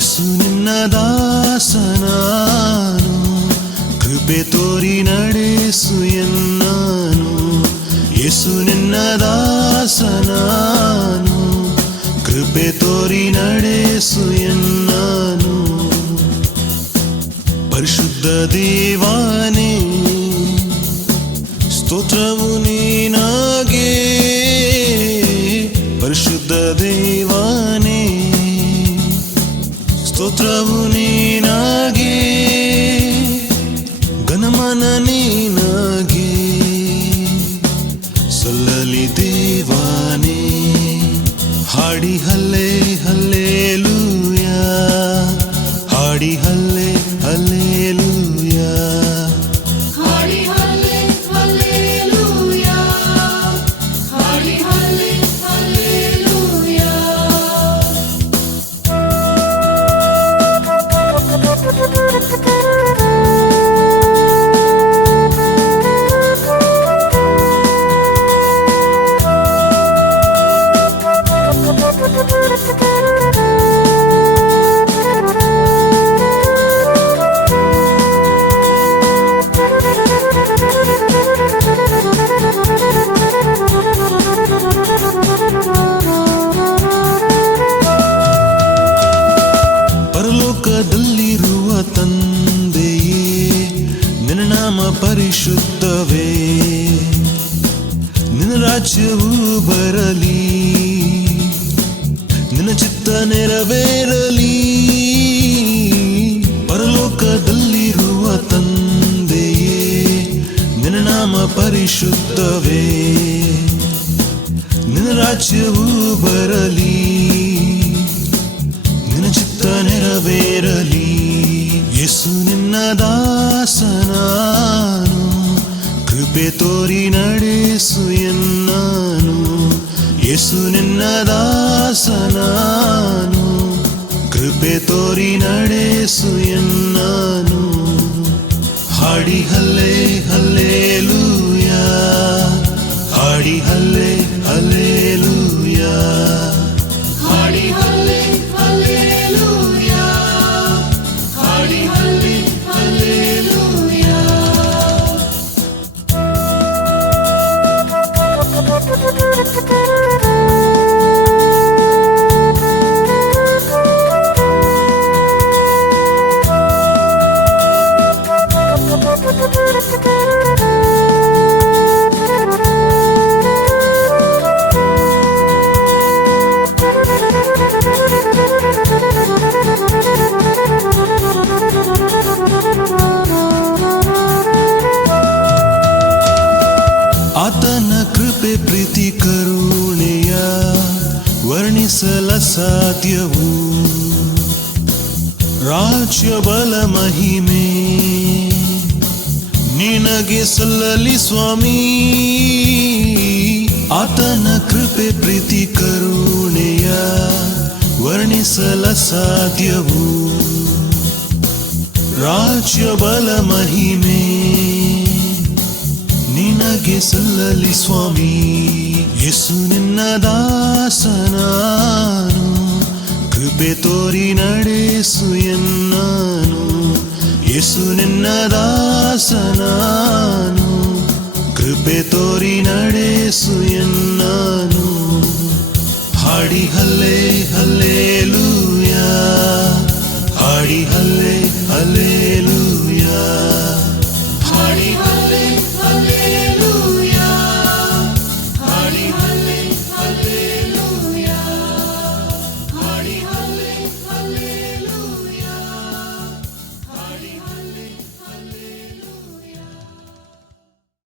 ಯೇಸು ನಿನ್ನ ದಾಸನಾನು, ಕೃಪೆ ತೋರಿ ನಡೆಸು ಎನ್ನನು. ಯೇಸು ನಿನ್ನ ದಾಸನಾನು, ಕೃಪೆ ತೋರಿ ನಡೆಸು ಎನ್ನನು. ಪರಿಶುದ್ಧ ದೇವಾನೇ ಸ್ತೋತ್ರವು ನೀನಾಗೆ, ಪರಿಶುದ್ಧ ದೇವಾನೇ ಸ್ತೋತ್ರವು ನೀನಾಗೆ, ಘನಮಾನ ನೀನಾಗೆ ಸಲ್ಲಲಿ ದೇವಾನೇ. ಹಾಡಿ ಹಲ್ಲೆ ಹಲ್ಲೆಲೂಯಾ, ಹಾಡಿ ಹಲ್ಲೆ ಹಲ್ಲೆಲೂಯಾ, ಹಾಡಿ ಹಲ್ಲೆ ಹಲ್ಲೆಲೂಯಾ, ಹಾಡಿ ಹಲ್ಲೆ ಹಲ್ಲೆಲೂಯಾ. ಪರಲೋಕದಲ್ಲಿರುವ ತಂದೆಯೇ, ನಿನ್ನ ನಾಮ ಪರಿಶುದ್ಧವೇ. ನಿನ್ನ ರಾಜ್ಯವು ಬರಲಿ, ನಿನ್ನ ಚಿತ್ತ ನೆರವೇರಲಿ. ಪರಲೋಕದಲ್ಲಿರುವ ತಂದೆಯೇ, ನಿನ್ನ ನಾಮ ಪರಿಶುದ್ಧವೇ. ನಿನ್ನ ರಾಜ್ಯವು ಬರಲಿ, ನಿನ್ನ ಚಿತ್ತ ನೆರವೇರಲಿ. ಯೇಸು ನಿನ್ನ ದಾಸನಾನು, ಕೃಪೆ ತೋರಿ ನಡೆಸು ಎನ್ನನು. ಯೇಸು ನಿನ್ನ ದಾಸನಾನು, ಕೃಪೆ ತೋರಿ ನಡೆಸು ಎನ್ನನು. ಹಾಡಿ ಹಲ್ಲೆ ಹಲ್ಲೆಲೂಯಾ, ಹಾಡಿ ಹಲ್ಲೆ ಹಲ್ಲೆಲೂಯಾ, ಹಾಡಿ ಹಲ್ಲೆ ಹಲ್ಲೆಲೂಯಾ, ಹಾಡಿ ಹಲ್ಲೆ ಹಲ್ಲೆಲೂಯಾ. ಆತನ ಕೃಪೆ ಪ್ರೀತಿ ಕರುಣೆಯ ವರ್ಣಿಸಲ ಸಾಧ್ಯವು. ರಾಜ್ಯ ಬಲ ಮಹಿಮೆ ನಿನಗೆ ಸಲ್ಲಲಿ ಸ್ವಾಮಿ. ಆತನ ಕೃಪೆ ಪ್ರೀತಿ ಕರುಣೆಯ ವರ್ಣಿಸಲ ಸಾಧ್ಯವು. ರಾಜ್ಯ ಬಲ ಮಹಿಮೆ ನಿನಗೆ ಸಲ್ಲಲಿ ಸ್ವಾಮಿ. ಯೇಸು ನಿನ್ನ ದಾಸನಾನು, ಕೃಪೆ ತೋರಿ ನಡೆಸು ಎನ್ನನು. ಯೇಸು ನಿನ್ನ ದಾಸನಾನು, ಕೃಪೆ ತೋರಿ ನಡೆಸು ಎನ್ನನು. ಹಾಡಿ ಹಲ್ಲೆ ಹಲ್ಲೆ